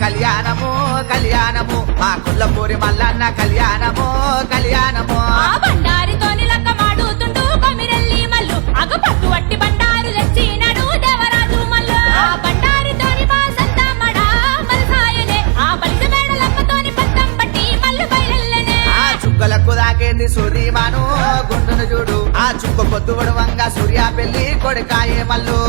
కళ్యాణము కళ్యాణము మా కుల్లపూరి మల్లన్న కళ్యాణము కళ్యాణము ఆ బండారితోని లక్క మాడుతుండు కొమిరెల్లి మల్లు అగ పట్టు వట్టి బండారు తెచ్చినాడు దేవరాజు మల్లు ఆ బండారితోని బాసంత మడా మలసాయనే ఆ బలిజ మేడలమ్మతోని పట్టం పట్టి మల్లు బయలెల్లనే ఆ చుక్కలకు దాకేంది సూర్యమాను గుండును చూడు ఆ చుక్క పొద్దు వంగ సూర్య పెళ్లి కొడుకాయే మల్లు